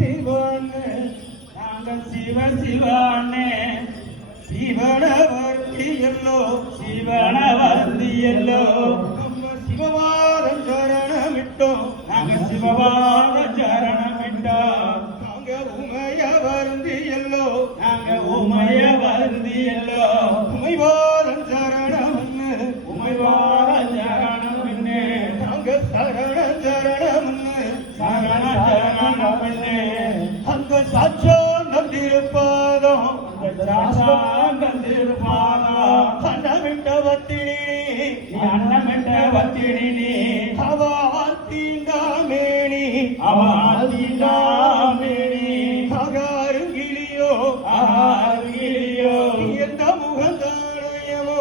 சிவான்னு நாங்கள் சிவ சிவான்னு சிவனவர்த்தியல்லோ சிவனவர்த்தியல்லோ நம்ம சிவவாரம் சரணமிட்டோம் நாங்கள் சிவவார சரணமிட்டோம் நாங்க உமைய வருந்தியல்லோ நாங்க உமைய வருந்தியல்லோ உமைவாரம் சரணம்னு உமைவார சரணம்னு நாங்க சரண சரணம்னு சரண சரணம்னு அந்த சாட்சாந்தம் திருப்பாதம் அந்த சாட்சாந்தம் திருப்பாதம் அன்னமிட்ட வத்தினி அன்னமிட்ட வத்தினி அவ ஆத்தீண்டாமேனி அவ ஆத்தீண்டாமேனி அகாருங்கிலியோ அகாருங்கிலியோ எந்த முகந்தானயமோ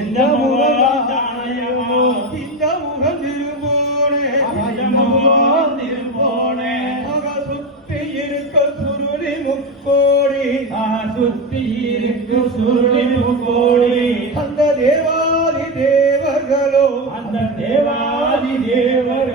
எந்த முகந்தானயமோ இந்த முகம் திரும்போனே அயமுகம் திரும்போனே அக சுத்தி இருக்க சுருளி முக்கோடி சுத்தி இருக்க சுருளி முக்கோடி அந்த தேவாதி தேவர்களோ அந்த தேவாதி தேவர்